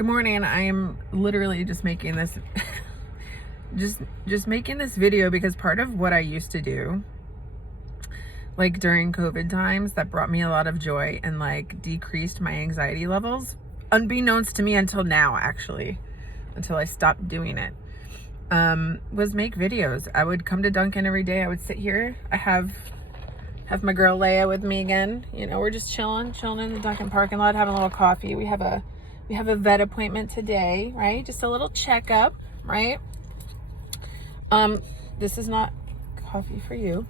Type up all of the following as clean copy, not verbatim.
Good morning. I am literally just making this just making this video because part of what I used to do like during COVID times that brought me a lot of joy and like decreased my anxiety levels, unbeknownst to me until now, actually, until I stopped doing it, was make videos. I would come to Dunkin' every day. I would sit here. I have my girl Leia with me again. You know, we're just chilling in the Dunkin' parking lot, having a little coffee. We have a vet appointment today, right? Just a little checkup, right? This is not coffee for you,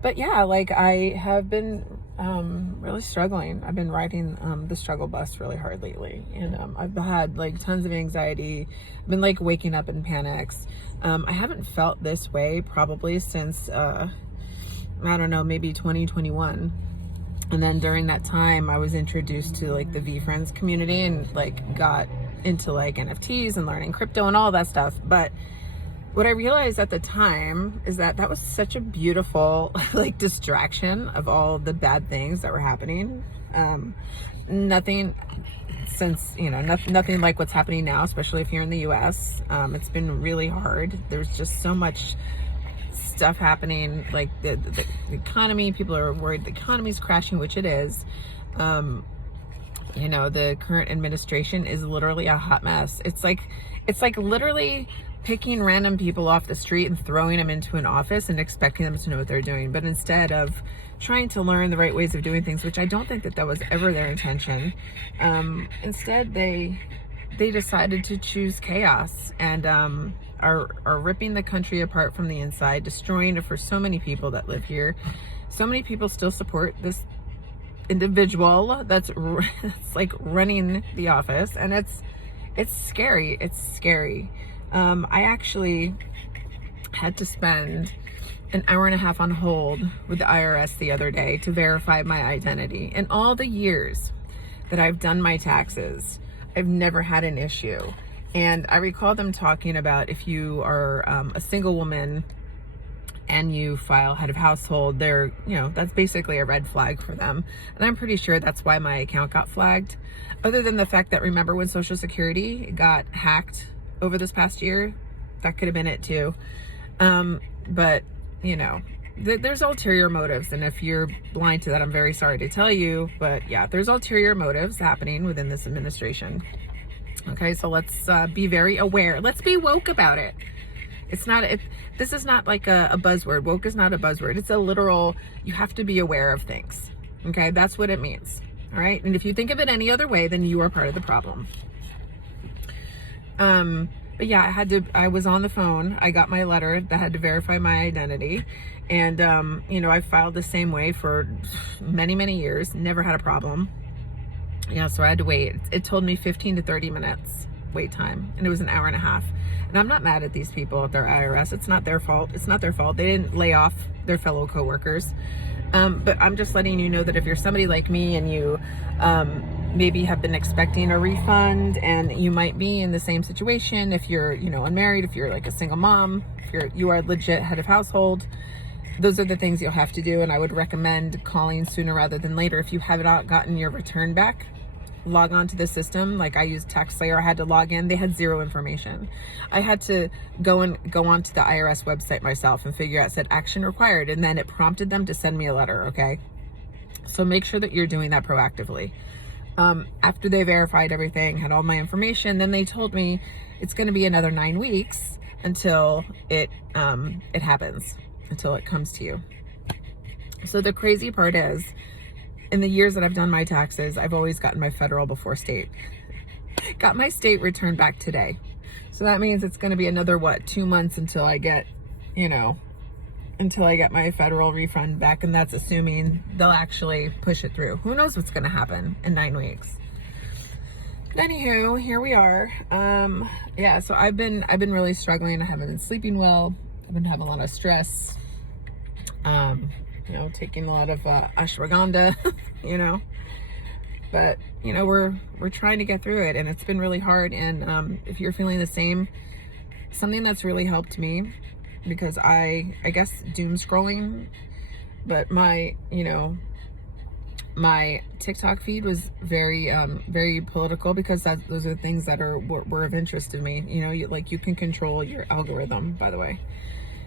but yeah, like I have been really struggling. I've been riding the struggle bus really hard lately, and I've had like tons of anxiety. I've been like waking up in panics. I haven't felt this way probably since I don't know, maybe 2021. And then during that time, I was introduced to like the V-Friends community and like got into like NFTs and learning crypto and all that stuff. But what I realized at the time is that that was such a beautiful like distraction of all the bad things that were happening. Nothing since, you know, nothing like what's happening now, especially if you're in the US. It's been really hard. There's just so much stuff happening, like the economy. People are worried the economy's crashing, which it is. You know, the current administration is literally a hot mess. It's like literally picking random people off the street and throwing them into an office and expecting them to know what they're doing. But instead of trying to learn the right ways of doing things, which I don't think that was ever their intention, instead they decided to choose chaos and are ripping the country apart from the inside, destroying it for so many people that live here. So many people still support this individual that's like running the office, and it's scary. It's scary. I actually had to spend an hour and a half on hold with the IRS the other day to verify my identity. In all the years that I've done my taxes, I've never had an issue. And I recall them talking about if you are a single woman and you file head of household, they're, you know, that's basically a red flag for them. And I'm pretty sure that's why my account got flagged. Other than the fact that, remember when Social Security got hacked over this past year? That could have been it too. But, you know, there's ulterior motives. And if you're blind to that, I'm very sorry to tell you. But yeah, there's ulterior motives happening within this administration. Okay, so let's be very aware. Let's be woke about it. This is not like a buzzword. Woke is not a buzzword. It's a literal, you have to be aware of things. Okay, that's what it means. All right, and if you think of it any other way, then you are part of the problem. But yeah, I was on the phone. I got my letter that had to verify my identity. And, you know, I filed the same way for many, many years, never had a problem. Yeah, so I had to wait. It told me 15 to 30 minutes wait time, and it was an hour and a half. And I'm not mad at these people at their IRS. It's not their fault. It's not their fault. They didn't lay off their fellow coworkers. But I'm just letting you know that if you're somebody like me and you maybe have been expecting a refund, and you might be in the same situation if you're, you know, unmarried, if you're like a single mom, if you are legit head of household, those are the things you'll have to do. And I would recommend calling sooner rather than later. If you have not gotten your return back, log on to the system. Like I used TaxSlayer, I had to log in. They had zero information. I had to go on to the IRS website myself and figure out, said action required, and then it prompted them to send me a letter. Okay, so make sure that you're doing that proactively. After they verified everything, had all my information, then they told me it's going to be another 9 weeks until it happens, until it comes to you. So the crazy part is, in the years that I've done my taxes, I've always gotten my federal before state. Got my state return back today. So that means it's going to be another, 2 months until I get, you know, until I get my federal refund back. And that's assuming they'll actually push it through. Who knows what's going to happen in 9 weeks. But anywho, here we are. Yeah, so I've been really struggling. I haven't been sleeping well. I've been having a lot of stress. You know, taking a lot of ashwagandha, you know, but you know, we're trying to get through it, and it's been really hard. And if you're feeling the same, something that's really helped me, because I guess doom scrolling, but my, you know, my TikTok feed was very very political, because those are things that were of interest to me. You know, you can control your algorithm, by the way.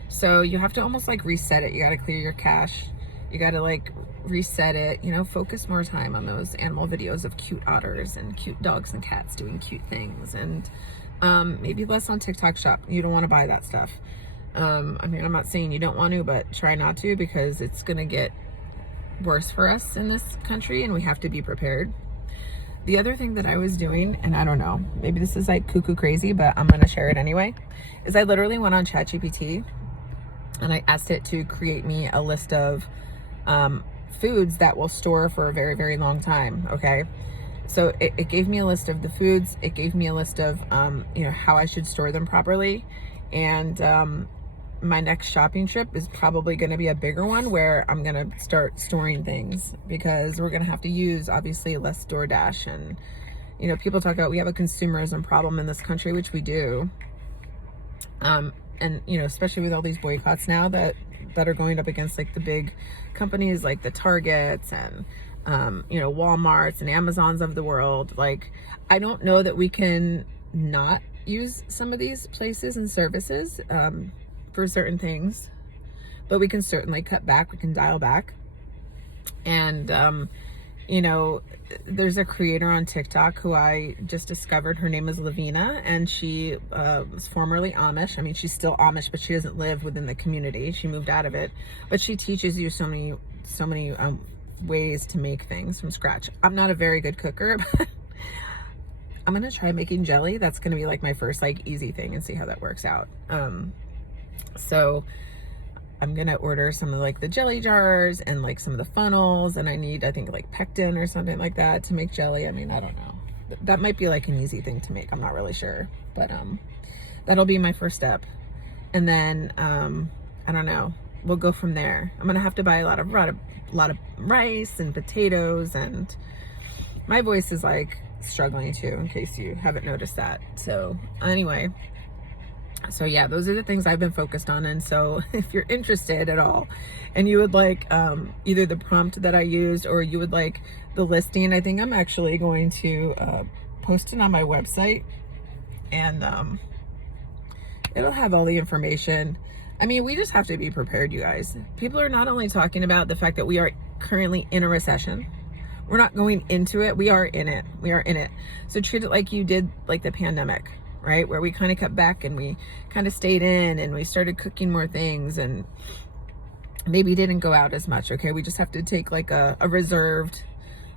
So you have to almost like reset it. You got to clear your cache. You got to like reset it, you know, focus more time on those animal videos of cute otters and cute dogs and cats doing cute things, and maybe less on TikTok shop. You don't want to buy that stuff. I mean, I'm not saying you don't want to, but try not to, because it's going to get worse for us in this country, and we have to be prepared. The other thing that I was doing, and I don't know, maybe this is like cuckoo crazy, but I'm going to share it anyway, is I literally went on ChatGPT and I asked it to create me a list of foods that will store for a very, very long time. Okay. So it gave me a list of the foods. It gave me a list of, you know, how I should store them properly. And my next shopping trip is probably going to be a bigger one, where I'm going to start storing things, because we're going to have to use, obviously, less DoorDash. And, you know, people talk about we have a consumerism problem in this country, which we do. And, you know, especially with all these boycotts now that are going up against like the big companies like the Targets and, you know, Walmarts and Amazons of the world. Like, I don't know that we can not use some of these places and services for certain things, but we can certainly cut back. We can dial back. And, you know, there's a creator on TikTok who I just discovered. Her name is Lavina, and she was formerly Amish. I mean, she's still Amish, but she doesn't live within the community. She moved out of it, but she teaches you so many ways to make things from scratch. I'm not a very good cooker, but I'm gonna try making jelly. That's gonna be like my first like easy thing, and see how that works out. So I'm gonna order some of like the jelly jars and like some of the funnels, and I need, I think, like pectin or something like that to make jelly. I mean, I don't know. That might be like an easy thing to make. I'm not really sure, but that'll be my first step. And then I don't know. We'll go from there. I'm gonna have to buy a lot of rice and potatoes, and my voice is like struggling too, in case you haven't noticed that. So anyway. So yeah, those are the things I've been focused on. And so if you're interested at all and you would like either the prompt that I used, or you would like the listing, I think I'm actually going to post it on my website, and it'll have all the information. I mean, we just have to be prepared, you guys. People are not only talking about the fact that we are currently in a recession. We're not going into it. We are in it. We are in it. So treat it like you did like the pandemic, right? Where we kind of cut back and we kind of stayed in, and we started cooking more things, and maybe didn't go out as much. Okay. We just have to take like a reserved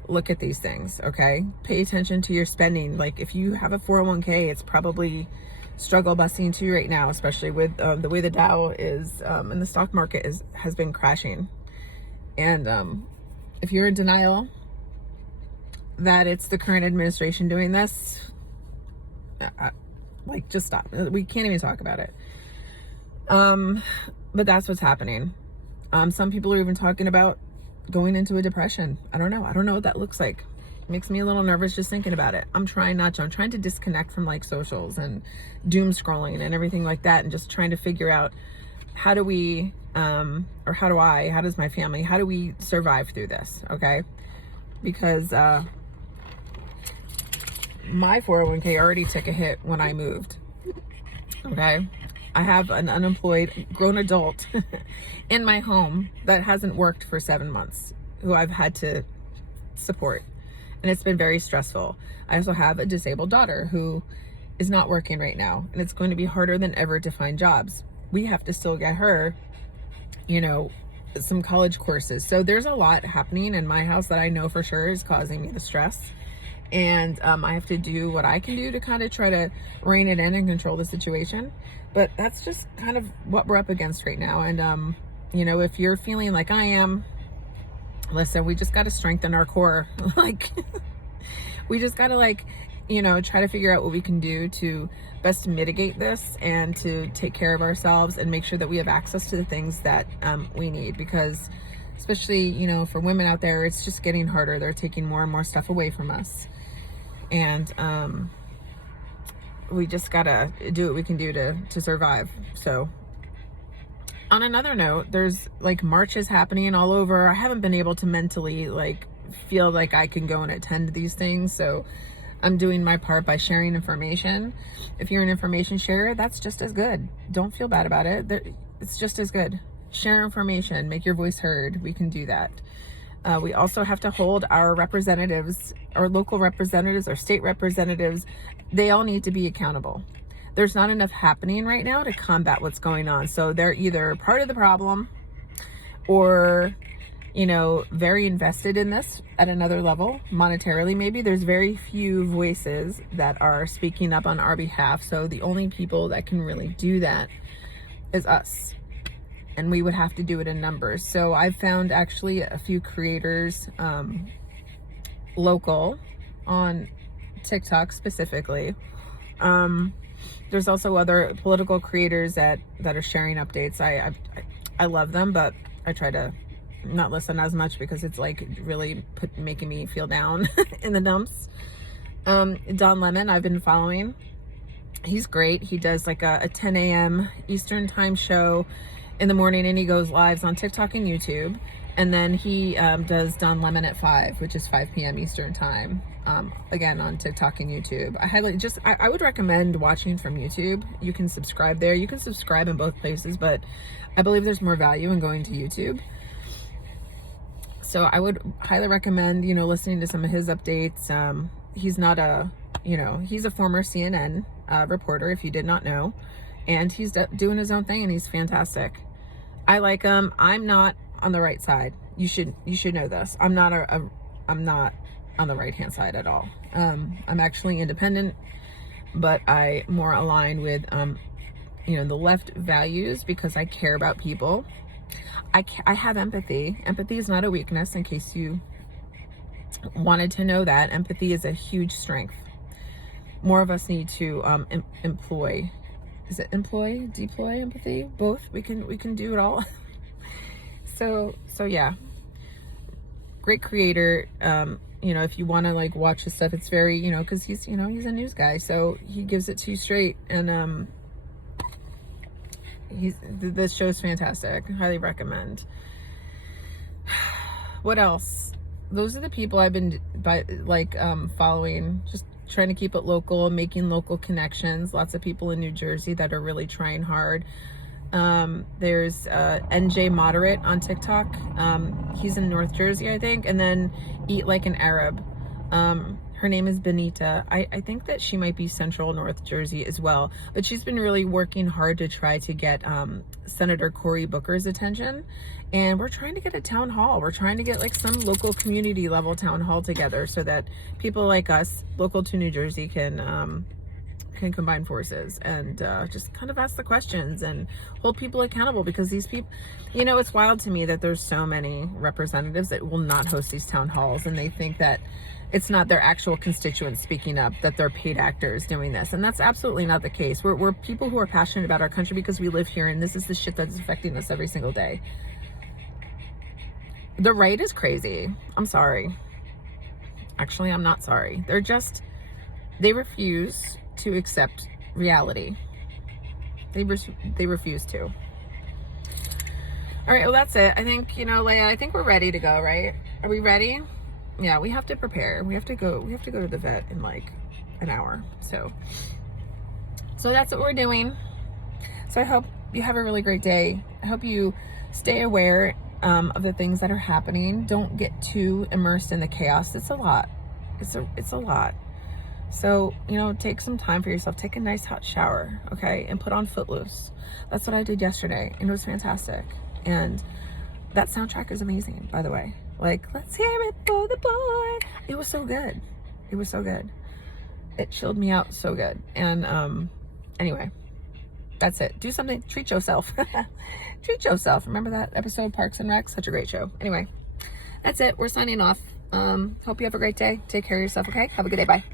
look at these things. Okay. Pay attention to your spending. Like if you have a 401k, it's probably struggle busting too right now, especially with the way the Dow is and the stock market has been crashing. And if you're in denial that it's the current administration doing this, like just stop. We can't even talk about it. But that's what's happening. Some people are even talking about going into a depression. I don't know what that looks like. It makes me a little nervous just thinking about it. I'm trying not to. I'm trying to disconnect from like socials and doom scrolling and everything like that, and just trying to figure out how do we or how does my family, how do we survive through this? Okay. Because my 401k already took a hit when I moved. Okay. I have an unemployed grown adult in my home that hasn't worked for 7 months, who I've had to support. And it's been very stressful. I also have a disabled daughter who is not working right now, and it's going to be harder than ever to find jobs. We have to still get her, you know, some college courses. So there's a lot happening in my house that I know for sure is causing me the stress. And I have to do what I can do to kind of try to rein it in and control the situation. But that's just kind of what we're up against right now. And, you know, if you're feeling like I am, listen, we just got to strengthen our core. Like, we just got to, like, you know, try to figure out what we can do to best mitigate this and to take care of ourselves and make sure that we have access to the things that we need. Because especially, you know, for women out there, it's just getting harder. They're taking more and more stuff away from us. And we just gotta do what we can do to survive. So on another note, there's like marches happening all over. I haven't been able to mentally like feel like I can go and attend these things. So I'm doing my part by sharing information. If you're an information sharer, that's just as good. Don't feel bad about it. It's just as good. Share information, make your voice heard. We can do that. We also have to hold our representatives, our local representatives, our state representatives. They all need to be accountable. There's not enough happening right now to combat what's going on. So they're either part of the problem or, you know, very invested in this at another level, monetarily maybe. There's very few voices that are speaking up on our behalf. So the only people that can really do that is us. And we would have to do it in numbers. So I've found actually a few creators, local on TikTok specifically. There's also other political creators that are sharing updates. I love them, but I try to not listen as much because it's like really making me feel down in the dumps. Don Lemon, I've been following. He's great. He does like a 10 a.m. Eastern time show in the morning, and he goes lives on TikTok and YouTube. And then he does Don Lemon at 5, which is 5 p.m. Eastern time. Again, on TikTok and YouTube. I would recommend watching from YouTube. You can subscribe there. You can subscribe in both places, but I believe there's more value in going to YouTube. So I would highly recommend, you know, listening to some of his updates. He's not he's a former CNN reporter, if you did not know, and he's doing his own thing, and he's fantastic. I like him. I'm not on the right side. You should know this. I'm not on the right hand side at all. I'm actually independent, but I more align with the left values because I care about people. I have empathy. Empathy is not a weakness, in case you wanted to know that. Empathy is a huge strength. More of us need to deploy empathy? Both. We can do it all. So yeah. Great creator. If you want to like watch his stuff, it's very, because he's a news guy, so he gives it to you straight, and this show's fantastic. Highly recommend. What else? Those are the people I've been following, just trying to keep it local, making local connections. Lots of people in New Jersey that are really trying hard. There's NJ Moderate on TikTok. He's in North Jersey, I think. And then Eat Like an Arab. Her name is Benita. I think that she might be Central North Jersey as well. But she's been really working hard to try to get Senator Cory Booker's attention. And we're trying to get a town hall. We're trying to get like some local community level town hall together so that people like us, local to New Jersey, can combine forces and just kind of ask the questions and hold people accountable, because these people, it's wild to me that there's so many representatives that will not host these town halls, and they think that it's not their actual constituents speaking up, that they're paid actors doing this. And that's absolutely not the case. We're people who are passionate about our country because we live here, and this is the shit that's affecting us every single day. The right is crazy. I'm sorry. Actually, I'm not sorry. They refuse to accept reality. They refuse to. All right, well, that's it. I think, Leia, I think we're ready to go, right? Are we ready? Yeah, we have to prepare. We have to go to the vet in like an hour. So that's what we're doing. So I hope you have a really great day. I hope you stay aware of the things that are happening. Don't get too immersed in the chaos. It's a lot. It's a lot. So, take some time for yourself. Take a nice hot shower, okay? And put on Footloose. That's what I did yesterday, and it was fantastic. And that soundtrack is amazing, by the way. Like, let's hear it for the boy. It was so good. It was so good. It chilled me out so good. And anyway, that's it. Do something. Treat yourself. Treat yourself. Remember that episode, Parks and Rec? Such a great show. Anyway, that's it. We're signing off. Hope you have a great day. Take care of yourself, okay? Have a good day. Bye.